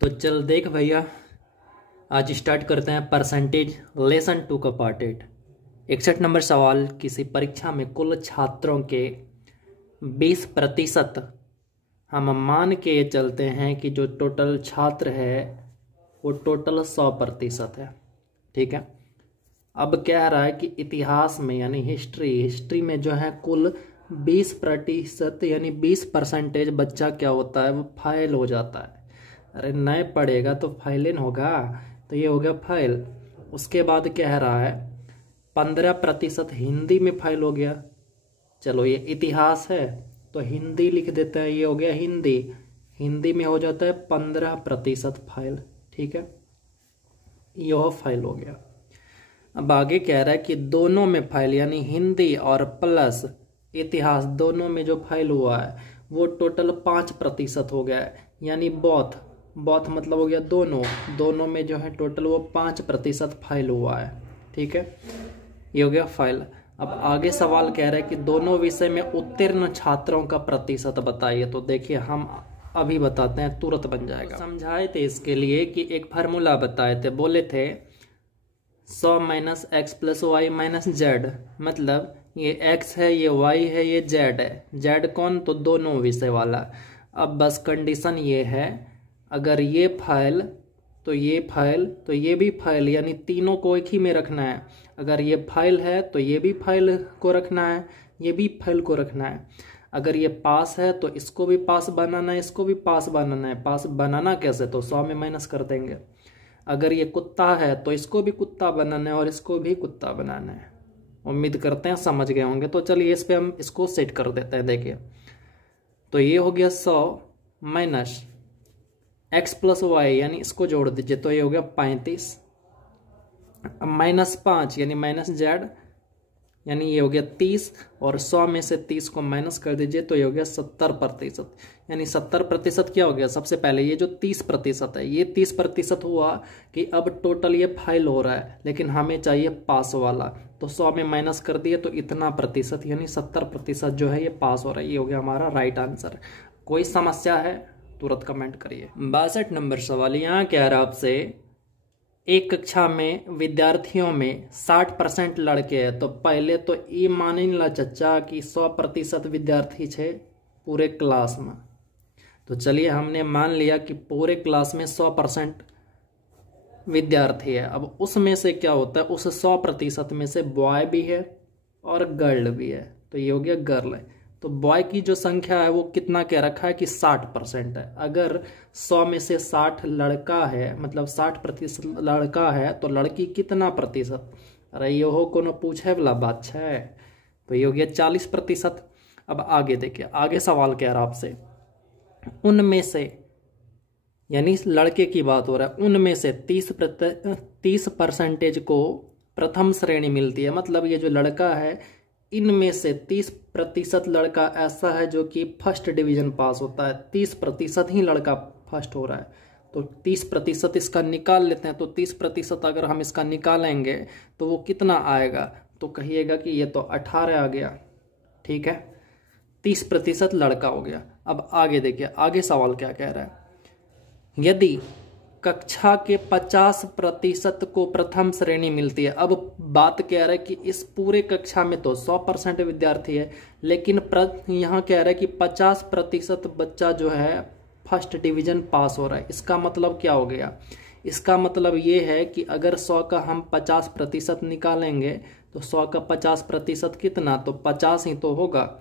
तो चल देख भैया, आज स्टार्ट करते हैं परसेंटेज लेसन 2 का पार्ट 8। 61 नंबर सवाल, किसी परीक्षा में कुल छात्रों के 20% हम मान के चलते हैं कि जो टोटल छात्र है वो टोटल 100% है। ठीक है। अब कह रहा है कि इतिहास में यानी हिस्ट्री में जो है कुल 20% यानी 20% बच्चा क्या होता है, वो फाइल हो जाता है। अरे नहीं पढ़ेगा तो फाइलिन होगा, तो ये हो गया फाइल। उसके बाद कह रहा है 15% हिंदी में फाइल हो गया। चलो ये इतिहास है तो हिंदी लिख देते हैं, ये हो गया हिंदी में हो जाता है 15% फाइल। ठीक है, यह फाइल हो गया। अब आगे कह रहा है कि दोनों में फाइल यानी हिंदी और प्लस इतिहास दोनों में जो फाइल हुआ है वो टोटल 5% हो गया है, यानी बॉथ मतलब हो गया दोनों में जो है टोटल वो 5% फाइल हुआ है। ठीक है, ये हो गया फाइल। अब आगे सवाल कह रहा है कि दोनों विषय में उत्तीर्ण छात्रों का प्रतिशत बताइए। तो देखिए हम अभी बताते हैं, तुरंत बन जाएगा। तो समझाए थे इसके लिए कि एक फार्मूला बताए थे, बोले थे 100 minus x plus y minus z, मतलब ये x है, ये y है, ये z है। z कौन? तो दोनों विषय वाला। अब बस कंडीशन ये है, अगर ये फाइल तो ये फाइल तो ये भी फाइल, यानी तीनों को एक ही में रखना है। अगर ये फाइल है तो ये भी फाइल को रखना है, ये भी फाइल को रखना है। अगर ये पास है तो इसको भी पास बनाना है, इसको भी पास बनाना है। पास बनाना कैसे? तो 100 में माइनस कर देंगे। अगर ये कुत्ता है तो इसको भी कुत्ता बनाना है और इसको भी कुत्ता बनाना है। उम्मीद करते हैं समझ गए होंगे। तो चलिए इस पे हम इसको सेट कर देते हैं। देखिए तो ये हो गया 100 माइनस एक्स प्लस वाई, यानी इसको जोड़ दीजिए तो ये हो गया 35, माइनस 5 यानी माइनस जेड, यानी ये हो गया 30, और 100 में से 30 को माइनस कर दीजिए तो ये हो गया 70%। यानी 70% क्या हो गया? सबसे पहले ये जो 30% है, ये 30% हुआ कि अब टोटल ये फाइल हो रहा है, लेकिन हमें चाहिए पास वाला। तो 100 में माइनस कर दिए तो इतना प्रतिशत, यानी 70% जो है ये पास हो रहा है। ये हो गया हमारा राइट आंसर। कोई समस्या है तुरंत कमेंट करिए। 62 नंबर सवाल यहाँ कह रहा है आपसे, एक कक्षा में विद्यार्थियों में 60% लड़के हैं। तो पहले तो ये मानी ला चच्चा कि 100% विद्यार्थी छे पूरे क्लास में। तो चलिए हमने मान लिया कि पूरे क्लास में 100% विद्यार्थी है। अब उसमें से क्या होता है, उस 100% में से बॉय भी है और गर्ल भी है। तो ये हो गया गर्ल है। तो बॉय की जो संख्या है वो कितना कह रखा है कि 60% है। अगर 100 में से 60 लड़का है, मतलब 60% लड़का है, तो लड़की कितना प्रतिशत? अरे ये हो कोनो पूछे वाला बात है। तो ये हो गया 40%। अब आगे देखिए, आगे सवाल कह रहा आपसे, उनमें से यानी लड़के की बात हो रहा है, उनमें से 30% को प्रथम श्रेणी मिलती है। मतलब ये जो लड़का है इनमें से 30% लड़का ऐसा है जो कि फर्स्ट डिवीजन पास होता है। 30% ही लड़का फर्स्ट हो रहा है। तो 30% इसका निकाल लेते हैं। तो 30% अगर हम इसका निकालेंगे तो वो कितना आएगा? तो कहिएगा कि ये तो 18 आ गया। ठीक है, 30% लड़का हो गया। अब आगे देखिए, आगे सवाल क्या कह रहा है, यदि कक्षा के 50% को प्रथम श्रेणी मिलती है। अब बात कह रहा है कि इस पूरे कक्षा में तो 100% विद्यार्थी है, लेकिन यहाँ कह रहा है कि 50% बच्चा जो है फर्स्ट डिवीजन पास हो रहा है। इसका मतलब क्या हो गया? इसका मतलब ये है कि अगर 100 का हम 50% निकालेंगे तो 100 का 50% कितना? तो 50 ही तो होगा।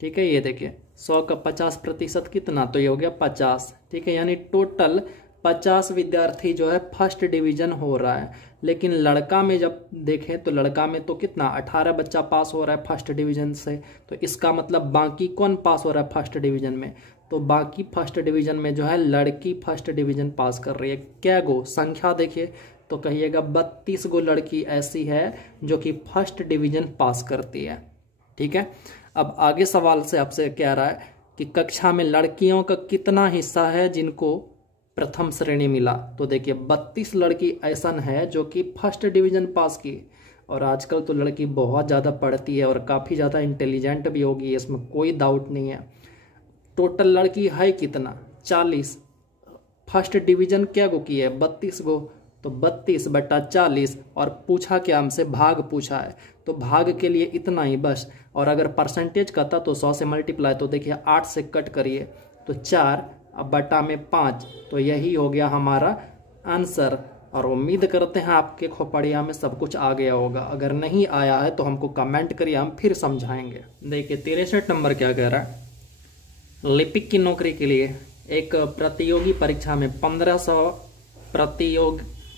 ठीक है, ये देखिए 100 का 50% कितना? तो ये हो गया 50। ठीक है, यानी टोटल 50 विद्यार्थी जो है फर्स्ट डिवीजन हो रहा है। लेकिन लड़का में जब देखें तो लड़का में तो कितना? 18 बच्चा पास हो रहा है फर्स्ट डिवीजन से। तो इसका मतलब बाकी कौन पास हो रहा है फर्स्ट डिवीजन में? तो बाकी फर्स्ट डिवीजन में जो है लड़की फर्स्ट डिवीजन पास कर रही है। क्या गो संख्या देखिए तो कहिएगा 32 गो लड़की ऐसी है जो कि फर्स्ट डिवीजन पास करती है। ठीक है, अब आगे सवाल से आपसे कह रहा है कि कक्षा में लड़कियों का कितना हिस्सा है जिनको प्रथम श्रेणी मिला। तो देखिए 32 लड़की ऐसा है जो कि फर्स्ट डिवीजन पास की। और आजकल तो लड़की बहुत ज़्यादा पढ़ती है और काफ़ी ज़्यादा इंटेलिजेंट भी होगी, इसमें कोई डाउट नहीं है। टोटल लड़की है कितना? 40। फर्स्ट डिवीजन क्या गो की है 32 गो, तो 32/40 और पूछा क्या हमसे भाग पूछा है, तो भाग के लिए इतना ही बस। और अगर परसेंटेज कहता तो 100 से मल्टीप्लाई, तो देखिए 8 से कट करिए तो 4 अब बटा में 5, तो यही हो गया हमारा आंसर। और उम्मीद करते हैं आपके खोपड़िया में सब कुछ आ गया होगा, अगर नहीं आया है तो हमको कमेंट करिए, हम फिर समझाएंगे। देखिए 63 नंबर क्या कह रहा है, लिपिक की नौकरी के लिए एक प्रतियोगी परीक्षा में 1500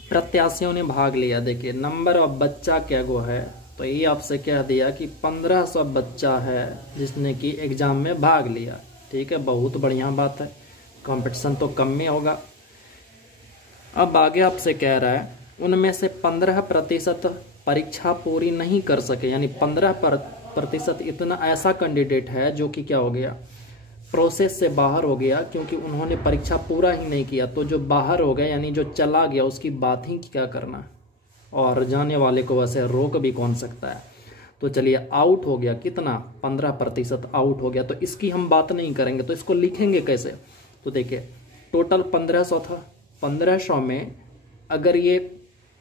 प्रत्याशियों ने भाग लिया। देखिए नंबर ऑफ बच्चा क्या गो है, तो ये आपसे कह दिया कि 1500 बच्चा है जिसने कि एग्जाम में भाग लिया। ठीक है, बहुत बढ़िया बात है, कंपटीशन तो कम में होगा। अब आगे आपसे कह रहा है उनमें से 15% परीक्षा पूरी नहीं कर सके, यानी 15% इतना ऐसा कैंडिडेट है जो कि क्या हो गया, प्रोसेस से बाहर हो गया, क्योंकि उन्होंने परीक्षा पूरा ही नहीं किया। तो जो बाहर हो गया यानी जो चला गया उसकी बात ही क्या करना, और जाने वाले को वैसे रोक भी कौन सकता है। तो चलिए आउट हो गया कितना, 15% आउट हो गया, तो इसकी हम बात नहीं करेंगे। तो इसको लिखेंगे कैसे, तो देखिए टोटल 1500 था, 1500 में अगर ये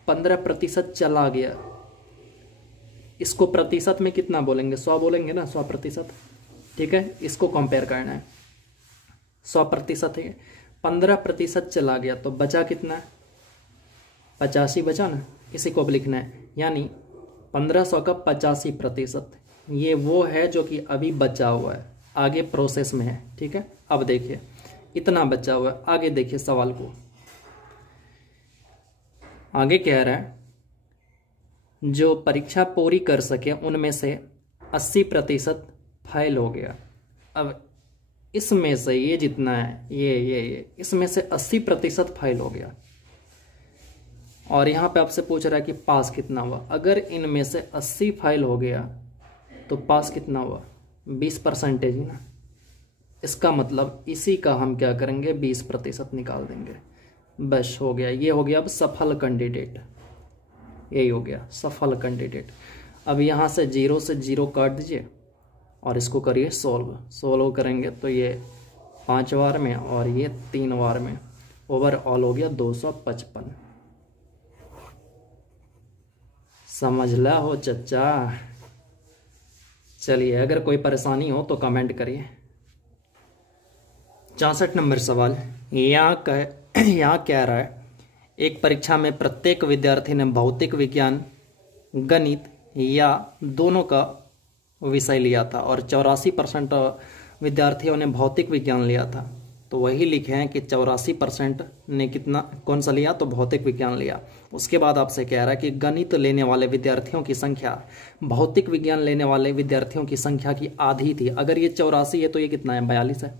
15% चला गया, इसको प्रतिशत में कितना बोलेंगे, 100 बोलेंगे ना, 100%। ठीक है, इसको कंपेयर करना है, 100% है, 15% चला गया तो बचा कितना, 85 बचा ना, इसी को अब लिखना है। यानी 1500 का 85%, ये वो है जो कि अभी बचा हुआ है, आगे प्रोसेस में है। ठीक है, अब देखिए इतना बचा हुआ है, आगे देखिए सवाल को, आगे कह रहा है जो परीक्षा पूरी कर सके उनमें से 80% फेल हो गया। अब इसमें से ये जितना है ये इसमें से 80% फेल हो गया, और यहाँ पे आपसे पूछ रहा है कि पास कितना हुआ। अगर इनमें से 80 फेल हो गया तो पास कितना हुआ, 20% ना। इसका मतलब इसी का हम क्या करेंगे, 20% निकाल देंगे, बस हो गया। ये हो गया अब सफल कैंडिडेट, यही हो गया सफल कैंडिडेट। अब यहाँ से 0 से 0 काट दीजिए और इसको करिए सोल्व करेंगे तो ये 5 बार में और ये 3 बार में, ओवरऑल हो गया 255। समझ ला हो चचा। चलिए अगर कोई परेशानी हो तो कमेंट करिए। 64 नंबर सवाल यहाँ कह रहा है एक परीक्षा में प्रत्येक विद्यार्थी ने भौतिक विज्ञान, गणित या दोनों का विषय लिया था और 84% विद्यार्थियों ने भौतिक विज्ञान लिया था। तो वही लिखे हैं कि 84% ने कितना कौन सा लिया, तो भौतिक विज्ञान लिया। उसके बाद आपसे कह रहा है कि गणित लेने वाले विद्यार्थियों की संख्या भौतिक विज्ञान लेने वाले विद्यार्थियों की संख्या की आधी थी। अगर ये 84 है तो ये कितना है, 42 है।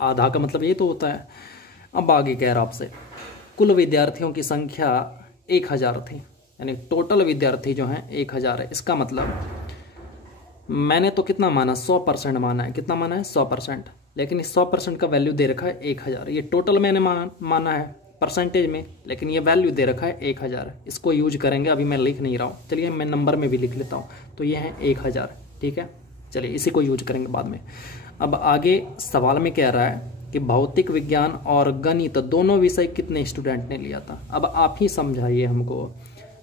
आधा का मतलब ये तो होता है। अब आगे कह रहा आपसे कुल विद्यार्थियों की संख्या 1000 थी, यानी टोटल विद्यार्थी जो हैं 1000 है। इसका मतलब मैंने तो कितना माना, 100% माना है। कितना माना है, 100%। लेकिन इस 100% का वैल्यू दे रखा है 1000। ये टोटल मैंने माना है परसेंटेज में, लेकिन ये वैल्यू दे रखा है 1000। इसको यूज करेंगे, अभी मैं लिख नहीं रहा हूँ। चलिए मैं नंबर में भी लिख लेता हूँ। तो ये है 1000, ठीक है। चलिए इसी को यूज करेंगे बाद में। अब आगे सवाल में कह रहा है कि भौतिक विज्ञान और गणित दोनों विषय कितने स्टूडेंट ने लिया था। अब आप ही समझाइए हमको,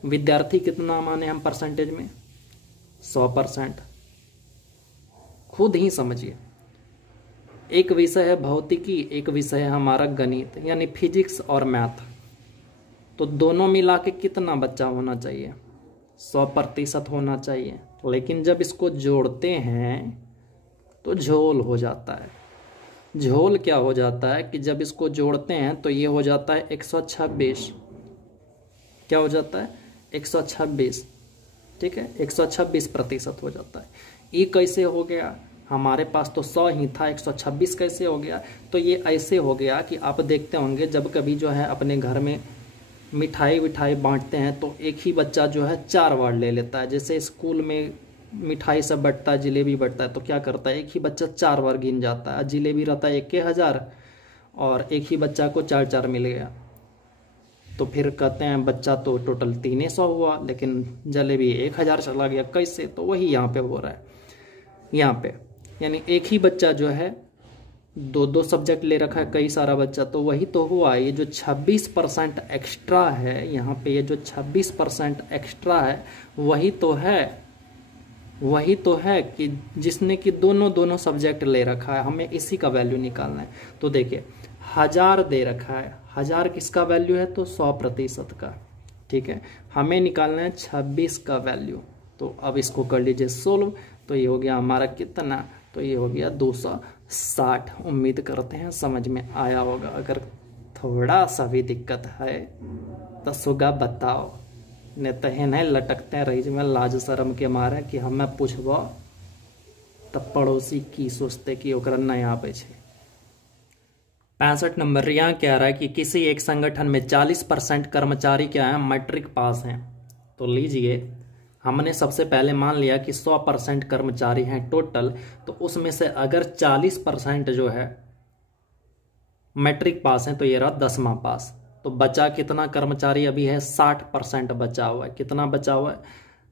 विद्यार्थी कितना माने हम परसेंटेज में, 100%। खुद ही समझिए, एक विषय है भौतिकी, एक विषय है हमारा गणित यानी फिजिक्स और मैथ। तो दोनों मिला के कितना बच्चा होना चाहिए, 100% होना चाहिए। लेकिन जब इसको जोड़ते हैं तो झोल हो जाता है। झोल क्या हो जाता है कि जब इसको जोड़ते हैं तो ये हो जाता है 126। क्या हो जाता है, 126, ठीक है, 126% हो जाता है। ये कैसे हो गया, हमारे पास तो 100 ही था, 126 कैसे हो गया। तो ये ऐसे हो गया कि आप देखते होंगे जब कभी जो है अपने घर में मिठाई बांटते हैं तो एक ही बच्चा जो है 4 बार ले लेता है। जैसे स्कूल में मिठाई सब बंटता है, जिलेबी बंटता है, तो क्या करता है, एक ही बच्चा 4 बार गिन जाता है। जिलेबी रहता है 1000 और एक ही बच्चा को 4 मिल गया। तो फिर कहते हैं बच्चा तो टोटल 300 हुआ, लेकिन जलेबी 1000 चला गया, कैसे। तो वही यहाँ पे हो रहा है। यहाँ पे यानी एक ही बच्चा जो है दो दो सब्जेक्ट ले रखा है कई सारा बच्चा, तो वही तो हुआ। ये जो 26% एक्स्ट्रा है यहाँ पे, ये जो 26% एक्स्ट्रा है वही तो है कि जिसने कि दोनों सब्जेक्ट ले रखा है, हमें इसी का वैल्यू निकालना है। तो देखिए 1000 दे रखा है, 1000 किसका वैल्यू है, तो 100% का, ठीक है। हमें निकालना है 26 का वैल्यू। तो अब इसको कर लीजिए सोल्व, तो ये हो गया हमारा कितना, तो ये हो गया 260। उम्मीद करते हैं समझ में आया होगा। अगर थोड़ा सा भी दिक्कत है तो सुगा बताओ, ने तहे नहीं लटकते रही में लाज शर्म के मारे कि हमें पूछबो तब पड़ोसी की सोचते कि ओकरा नहीं आवे छे। 65 नंबर यहाँ क्या रहा है कि किसी एक संगठन में 40% कर्मचारी क्या है, मैट्रिक पास हैं। तो लीजिए हमने सबसे पहले मान लिया कि 100% कर्मचारी हैं टोटल, तो उसमें से अगर 40% जो है मैट्रिक पास हैं तो ये रहा 10वां पास। तो बचा कितना कर्मचारी अभी है, 60% बचा हुआ है। कितना बचा हुआ है,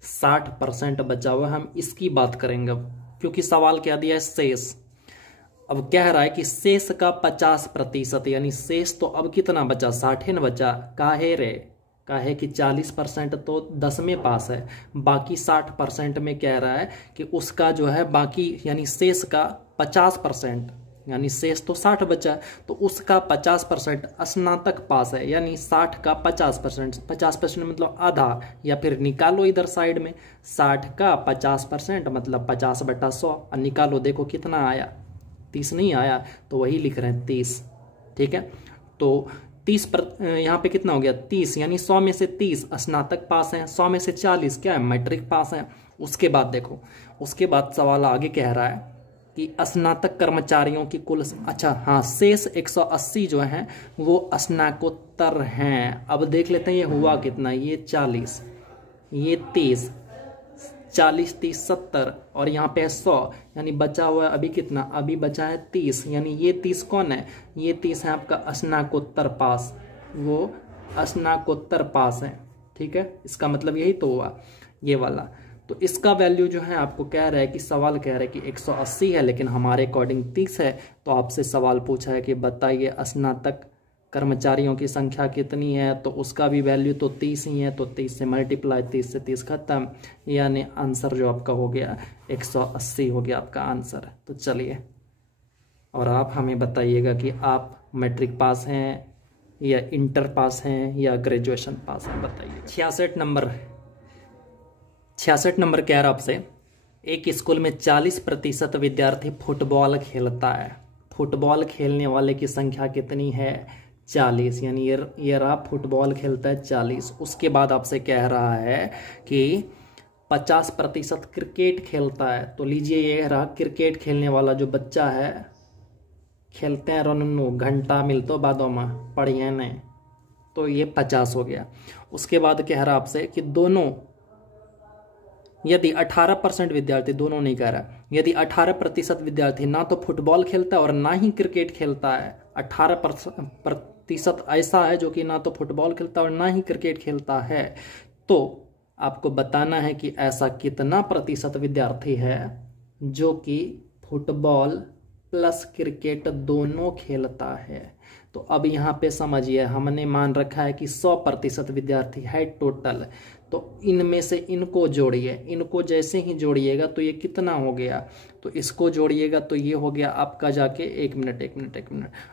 60% बचा हुआ है। हम इसकी बात करेंगे अब, क्योंकि सवाल क्या दिया है, शेष। अब कह रहा है कि शेष का 50%, यानी शेष तो अब कितना बचा, 60 न बचा। काहे रे, काहे कि 40% तो 10वें पास है, बाकी 60% में कह रहा है कि उसका जो है बाकी यानी शेष का 50%, यानी शेष तो 60 बचा, तो उसका 50% स्नातक पास है, यानी 60 का 50%, 50% मतलब आधा, या फिर निकालो इधर साइड में 60 का 50% मतलब 50/100, और निकालो देखो कितना आया, 30 नहीं आया, तो वही लिख रहे हैं 30, ठीक है। तो 30 पर यहाँ पे कितना हो गया, 30, यानी 100 में से 30 स्नातक पास हैं, 100 में से 40 क्या है, मैट्रिक पास हैं। उसके बाद देखो, उसके बाद सवाल आगे कह रहा है कि स्नातक कर्मचारियों की कुल, अच्छा हाँ, शेष 180 जो हैं वो स्नातकोत्तर हैं। अब देख लेते हैं ये हुआ कितना, ये 40, ये 30, 40 30 70, और यहाँ पे है 100, यानी बचा हुआ है अभी कितना, अभी बचा है 30, यानी ये 30 कौन है, ये 30 है आपका स्नातकोत्तर पास, वो स्नातकोत्तर पास है, ठीक है। इसका मतलब यही तो हुआ ये वाला। तो इसका वैल्यू जो है आपको कह रहा है कि सवाल कह रहा है कि 180 है, लेकिन हमारे अकॉर्डिंग 30 है। तो आपसे सवाल पूछा है कि बताइए स्नातक कर्मचारियों की संख्या कितनी है, तो उसका भी वैल्यू तो 30 ही है, तो 30 से मल्टीप्लाई, 30 से 30 खत्म, यानी आंसर जो आपका हो गया 180 हो गया आपका आंसर। तो चलिए, और आप हमें बताइएगा कि आप मैट्रिक पास हैं या इंटर पास हैं या ग्रेजुएशन पास हैं, बताइए। 66 नंबर कह रहा आपसे, एक स्कूल में 40% विद्यार्थी फुटबॉल खेलता है। फुटबॉल खेलने वाले की संख्या कितनी है, 40, यानी ये रहा फुटबॉल खेलता है 40। उसके बाद आपसे कह रहा है कि 50% क्रिकेट खेलता है। तो लीजिए ये रहा क्रिकेट खेलने वाला जो बच्चा है, खेलते हैं रनू घंटा मिलतो बादों में पढ़िए ने, तो ये 50 हो गया। उसके बाद कह रहा आपसे कि दोनों, यदि 18% विद्यार्थी, दोनों नहीं कह रहा, यदि 18% विद्यार्थी ना तो फुटबॉल खेलता है और ना ही क्रिकेट खेलता है, 18% ऐसा है जो कि ना तो फुटबॉल खेलता है और ना ही क्रिकेट खेलता है, तो आपको बताना है कि ऐसा कितना प्रतिशत विद्यार्थी है जो कि फुटबॉल प्लस क्रिकेट दोनों खेलता है। तो अब यहाँ पे समझिए, हमने मान रखा है कि 100% विद्यार्थी है टोटल, तो इनमें से इनको जोड़िए, इनको जैसे ही जोड़िएगा तो ये कितना हो गया, तो इसको जोड़िएगा तो ये हो गया आपका जाके 1 मिनट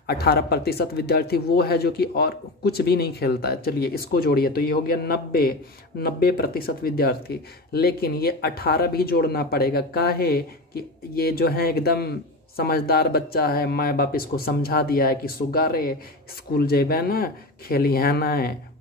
18% विद्यार्थी वो है जो कि और कुछ भी नहीं खेलता है। चलिए इसको जोड़िए तो ये हो गया 90% विद्यार्थी, लेकिन ये 18 भी जोड़ना पड़ेगा। काहे कि ये जो है एकदम समझदार बच्चा है, माँ बाप इसको समझा दिया है कि सुगारे स्कूल जेबे ना, खेली है ना,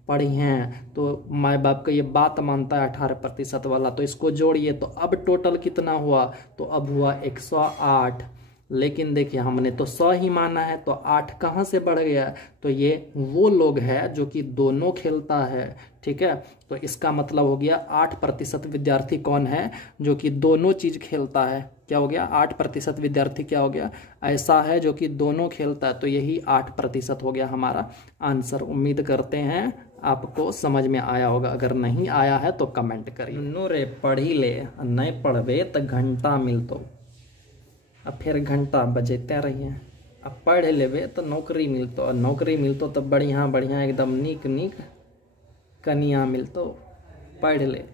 पढ़ी हैं, तो माँ बाप का ये बात मानता है 18% वाला। तो इसको जोड़िए तो अब टोटल कितना हुआ, तो अब हुआ 108। लेकिन देखिए हमने तो 100 ही माना है, तो 8 कहाँ से बढ़ गया, तो ये वो लोग है जो कि दोनों खेलता है, ठीक है। तो इसका मतलब हो गया 8% विद्यार्थी कौन है जो कि दोनों चीज खेलता है। क्या हो गया, 8% विद्यार्थी क्या हो गया, ऐसा है जो कि दोनों खेलता है। तो यही 8% हो गया हमारा आंसर। उम्मीद करते हैं आपको समझ में आया होगा, अगर नहीं आया है तो कमेंट करिए। नो रे पढ़ी ले, नहीं पढ़बे तो घंटा मिलतो, अब फिर घंटा बजेते रहिए। अब पढ़ लेबे तो नौकरी मिलतो, नौकरी मिलतो तो बढ़िया बढ़िया एकदम नीक नीक कनिया मिलतो। पढ़ ले।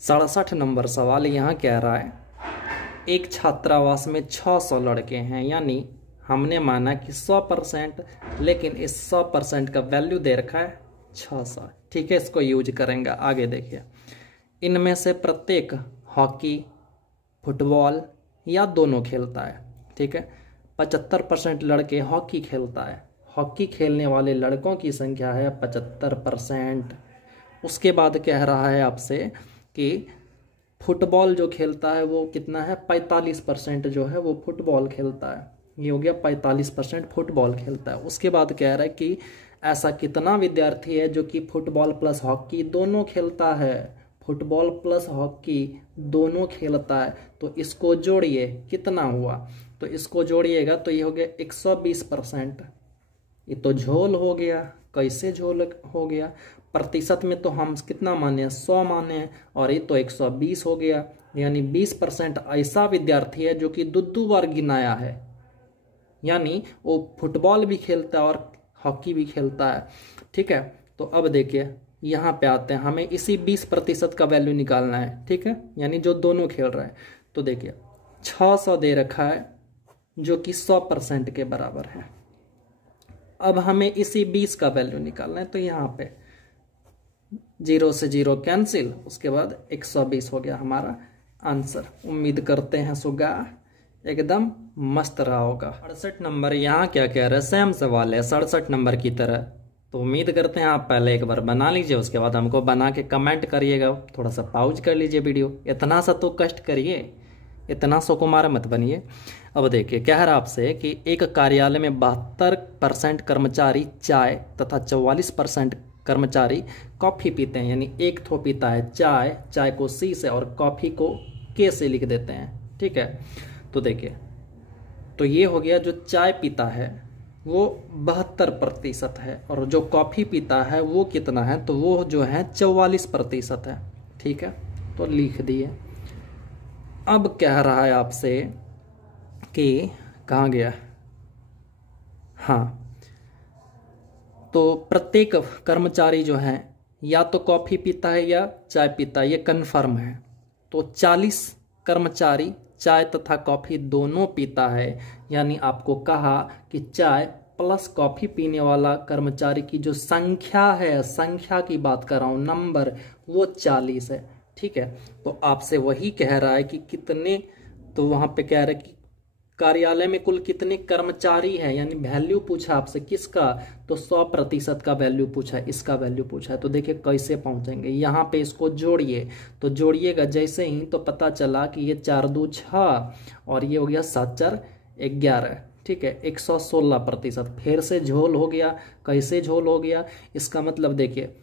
67 नंबर सवाल यहाँ कह रहा है, एक छात्रावास में 600 लड़के हैं, यानी हमने माना कि 100%, लेकिन इस 100% का वैल्यू दे रखा है 600। ठीक है, इसको यूज करेंगे। आगे देखिए, इनमें से प्रत्येक हॉकी, फुटबॉल या दोनों खेलता है। ठीक है, 75% लड़के हॉकी खेलता है। हॉकी खेलने वाले लड़कों की संख्या है 75%। उसके बाद कह रहा है आपसे कि फुटबॉल जो खेलता है वो कितना है, 45% जो है वो फुटबॉल खेलता है। ये हो गया 45% फुटबॉल खेलता है। उसके बाद कह रहा है कि ऐसा कितना विद्यार्थी है जो कि फुटबॉल प्लस हॉकी दोनों खेलता है। फुटबॉल प्लस हॉकी दोनों खेलता है, तो इसको जोड़िए, कितना हुआ, तो इसको जोड़िएगा तो ये हो गया 120%। ये तो झोल हो गया। कैसे झोल हो गया, प्रतिशत में तो हम कितना माने, 100 माने, और ये तो 120 हो गया। यानी 20% ऐसा विद्यार्थी है जो कि दो बार गिनाया है, यानी वो फुटबॉल भी खेलता है और हॉकी भी खेलता है। ठीक है, तो अब देखिए यहाँ पे आते हैं, हमें इसी 20% का वैल्यू निकालना है। ठीक है, यानी जो दोनों खेल रहे हैं। तो देखिए 600 दे रखा है जो कि 100% के बराबर है। अब हमें इसी 20 का वैल्यू निकालना है, तो यहाँ पे 0 से 0 कैंसिल, उसके बाद 120 हो गया हमारा आंसर। उम्मीद करते हैं सुगा एकदम मस्त रहा होगा। 68 नंबर यहाँ क्या कह रहा है, सेम सवाल है 67 नंबर की तरह। तो उम्मीद करते हैं आप पहले एक बार बना लीजिए, उसके बाद हमको बना के कमेंट करिएगा। थोड़ा सा पॉज कर लीजिए वीडियो, इतना सा तो कष्ट करिए, इतना सुकुमार मत बनिए। अब देखिए कह रहा आपसे कि एक कार्यालय में 72% कर्मचारी चाय तथा 44% कर्मचारी कॉफ़ी पीते हैं, यानी एक थो पीता है चाय, चाय को सी से और कॉफ़ी को के से लिख देते हैं। ठीक है, तो देखिए, तो ये हो गया, जो चाय पीता है वो 72% है, और जो कॉफ़ी पीता है वो कितना है, तो वो जो है 44% है। ठीक है, तो लिख दिए। अब कह रहा है आपसे कि कहाँ गया, हाँ, तो प्रत्येक कर्मचारी जो है या तो कॉफ़ी पीता है या चाय पीता है, ये कन्फर्म है। तो 40 कर्मचारी चाय तथा कॉफ़ी दोनों पीता है, यानी आपको कहा कि चाय प्लस कॉफ़ी पीने वाला कर्मचारी की जो संख्या है, संख्या की बात कर रहा हूँ, नंबर, वो 40 है। ठीक है, तो आपसे वही कह रहा है कि कितने, तो वहाँ पे कह रहा है कि कार्यालय में कुल कितने कर्मचारी हैं, यानी वैल्यू पूछा आपसे किसका, तो 100% का वैल्यू पूछा है, इसका वैल्यू पूछा है। तो देखिए कैसे पहुंचेंगे, यहाँ पे इसको जोड़िए, तो जोड़िएगा जैसे ही तो पता चला कि ये 4 2 6 और ये हो गया 7 4 11। ठीक है, 116%। फिर से झोल हो गया। कैसे झोल हो गया, इसका मतलब देखिए,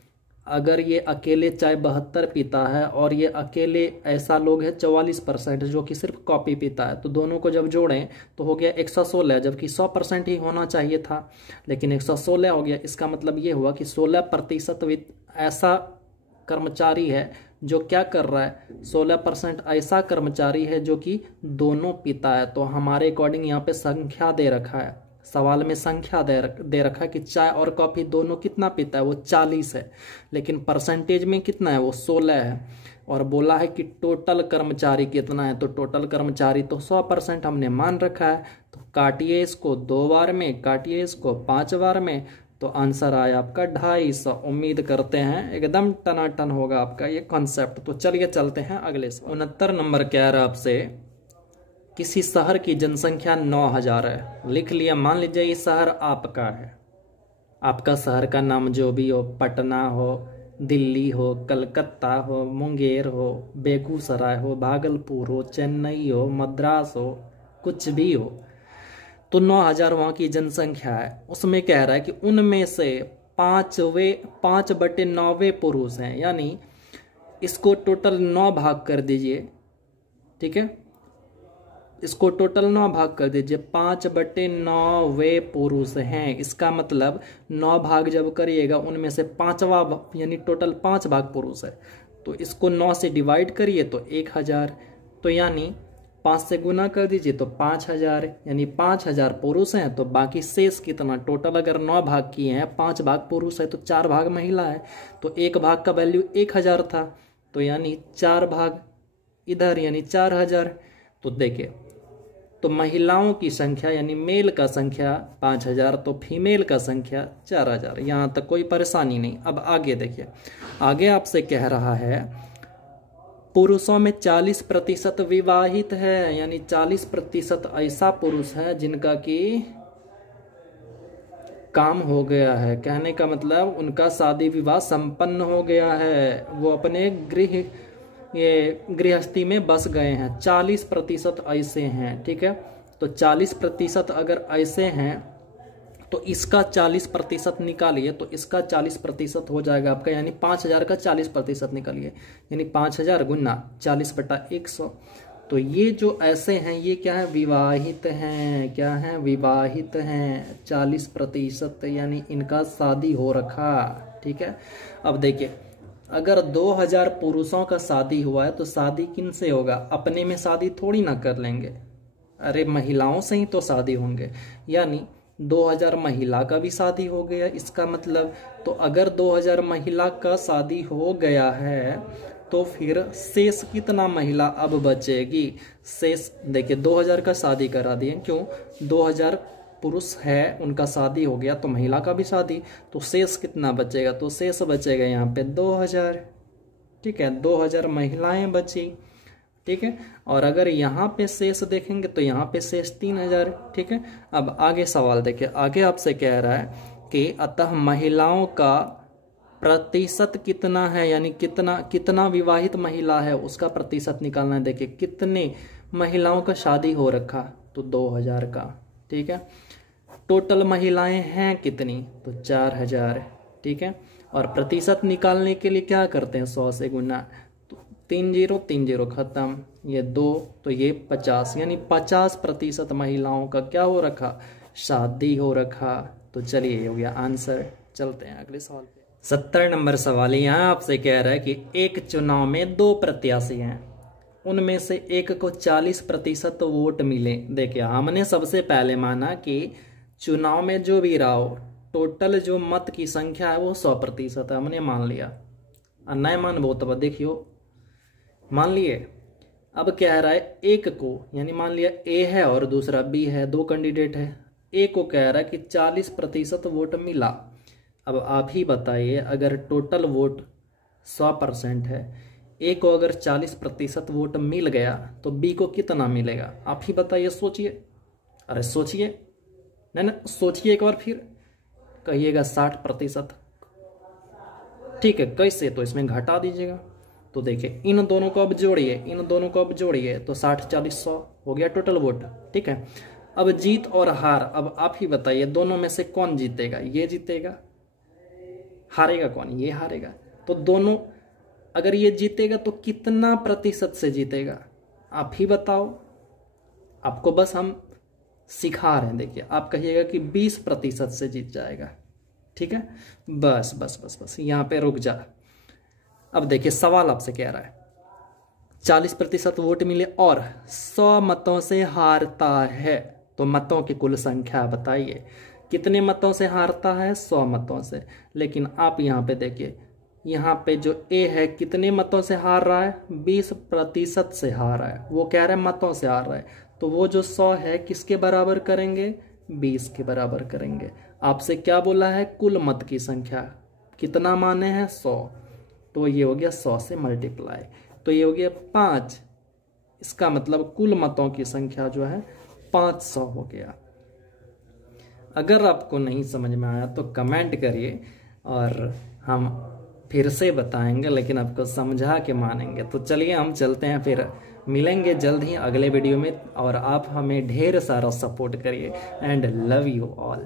अगर ये अकेले चाय 72 पीता है और ये अकेले ऐसा लोग है 44% जो कि सिर्फ कॉफ़ी पीता है, तो दोनों को जब जोड़ें तो हो गया 116, जबकि 100% ही होना चाहिए था, लेकिन 116 हो गया। इसका मतलब ये हुआ कि 16% ऐसा कर्मचारी है जो क्या कर रहा है, 16% ऐसा कर्मचारी है जो कि दोनों पीता है। तो हमारे अकॉर्डिंग यहाँ पे संख्या दे रखा है, सवाल में संख्या दे रखा है कि चाय और कॉफ़ी दोनों कितना पीता है, वो 40 है, लेकिन परसेंटेज में कितना है, वो 16 है। और बोला है कि टोटल कर्मचारी कितना है, तो टोटल कर्मचारी तो 100% हमने मान रखा है। तो काटिए इसको 2 बार में, काटिए इसको 5 बार में, तो आंसर आया आपका 250। उम्मीद करते हैं एकदम टनाटन होगा आपका ये कॉन्सेप्ट। तो चलिए चलते हैं अगले से। 69 नंबर कह रहा है आपसे, किसी शहर की जनसंख्या 9000 है, लिख लिया। मान लीजिए ये शहर आपका है, आपका शहर का नाम जो भी हो, पटना हो, दिल्ली हो, कलकत्ता हो, मुंगेर हो, बेगूसराय हो, भागलपुर हो, चेन्नई हो, मद्रास हो, कुछ भी हो, तो 9000 वहाँ की जनसंख्या है। उसमें कह रहा है कि उनमें से 5/9 पुरुष हैं, यानी इसको टोटल 9 भाग कर दीजिए। ठीक है, इसको टोटल 9 भाग कर दीजिए। 5/9 वे पुरुष हैं, इसका मतलब 9 भाग जब करिएगा उनमें से 5वां, यानी टोटल 5 भाग पुरुष है, तो इसको 9 से डिवाइड करिए तो 1000। तो यानी 5 से गुना कर दीजिए तो 5000, यानी 5000 पुरुष हैं, तो बाकी शेष कितना, टोटल अगर 9 भाग किए हैं, 5 भाग पुरुष है तो 4 भाग महिला है, तो 1 भाग का वैल्यू 1000 था, तो यानी 4 भाग इधर यानी 4000। तो देखिए, तो महिलाओं की संख्या यानी मेल का संख्या 5000, तो फीमेल का संख्या 4000। यहाँ तक कोई परेशानी नहीं। अब आगे देखिए, आगे आपसे कह रहा है पुरुषों में 40% विवाहित है, यानी 40% ऐसा पुरुष है जिनका कि काम हो गया है। कहने का मतलब उनका शादी विवाह संपन्न हो गया है, वो अपने गृहस्थी में बस गए हैं। 40% ऐसे हैं, ठीक है। तो 40% अगर ऐसे हैं तो इसका 40% निकालिए, तो इसका 40% हो जाएगा आपका, यानी 5000 का 40% निकालिए, यानी 5000 गुना 40/100। तो ये जो ऐसे हैं ये क्या है, विवाहित हैं। क्या है, विवाहित हैं 40%, यानी इनका शादी हो रखा, ठीक है। अब देखिए, अगर 2000 पुरुषों का शादी हुआ है तो शादी किन से होगा, अपने में शादी थोड़ी ना कर लेंगे, अरे महिलाओं से ही तो शादी होंगे, यानी 2000 महिला का भी शादी हो गया। इसका मतलब तो अगर 2000 महिला का शादी हो गया है तो फिर शेष कितना महिला अब बचेगी, शेष देखिए 2000 का शादी करा दिए, क्यों, 2000 पुरुष है उनका शादी हो गया तो महिला का भी शादी, तो शेष कितना बचेगा, तो शेष बचेगा यहाँ पे 2000, ठीक है। 2000 महिलाएं बची, ठीक है। और अगर यहाँ पे शेष देखेंगे तो यहाँ पे शेष 3000, ठीक है। अब आगे सवाल देखिए, आगे आपसे कह रहा है कि अतः महिलाओं का प्रतिशत कितना है, यानी कितना विवाहित महिला है उसका प्रतिशत निकालना है। देखिए कितने महिलाओं का शादी हो रखा, तो 2000 का, ठीक है। टोटल महिलाएं हैं कितनी, तो 4000, ठीक है। और प्रतिशत निकालने के लिए क्या करते हैं, 100 से गुना, तो 3 0 3 0 खत्म, ये 2, तो ये 50, यानी 50% महिलाओं का क्या हो रखा, शादी हो रखा। तो चलिए ये हो गया आंसर। चलते हैं अगले सवाल पे। 70 नंबर सवाल यहाँ आपसे कह रहा है कि एक चुनाव में 2 प्रत्याशी हैं, उनमें से एक को 40% वोट मिले। देखिए हमने सबसे पहले माना कि चुनाव में जो भी रहा हो, टोटल जो मत की संख्या है वो 100% है, हमने मान लिया। नए मान वो तब देखियो, मान लिए। अब कह रहा है एक को, यानी मान लिया ए है और दूसरा बी है, 2 कैंडिडेट है। ए को कह रहा है कि 40% वोट मिला। अब आप ही बताइए, अगर टोटल वोट 100% है, ए को अगर 40% वोट मिल गया तो बी को कितना मिलेगा, आप ही बताइए, सोचिए। अरे सोचिए, नहीं ना, सोचिए एक बार, फिर कहिएगा 60%, ठीक है। कैसे, तो इसमें घटा दीजिएगा। तो देखिए इन दोनों को अब जोड़िए, इन दोनों को अब जोड़िए, तो 60 40 100 हो गया टोटल वोट, ठीक है। अब जीत और हार, अब आप ही बताइए दोनों में से कौन जीतेगा, ये जीतेगा, हारेगा कौन, ये हारेगा। तो दोनों, अगर ये जीतेगा तो कितना प्रतिशत से जीतेगा, आप ही बताओ। आपको बस हम सिखा रहे हैं। देखिए आप कहिएगा कि 20% से जीत जाएगा, ठीक है। बस बस बस बस यहाँ पे रुक जा। अब देखिए सवाल आपसे कह रहा है 40% वोट मिले और 100 मतों से हारता है, तो मतों की कुल संख्या बताइए। कितने मतों से हारता है, 100 मतों से। लेकिन आप यहाँ पे देखिए, यहाँ पे जो ए है कितने मतों से हार रहा है, 20% से हार रहा है। वो कह रहा है मतों से हार रहा है, तो वो जो 100 है किसके बराबर करेंगे, 20 के बराबर करेंगे। आपसे क्या बोला है, कुल मत की संख्या कितना माने हैं, 100, तो ये हो गया 100 से मल्टीप्लाई, तो ये हो गया 5। इसका मतलब कुल मतों की संख्या जो है 500 हो गया। अगर आपको नहीं समझ में आया तो कमेंट करिए और हम फिर से बताएंगे, लेकिन आपको समझा के मानेंगे। तो चलिए हम चलते हैं, फिर मिलेंगे जल्द ही अगले वीडियो में, और आप हमें ढेर सारा सपोर्ट करिए। And love you all.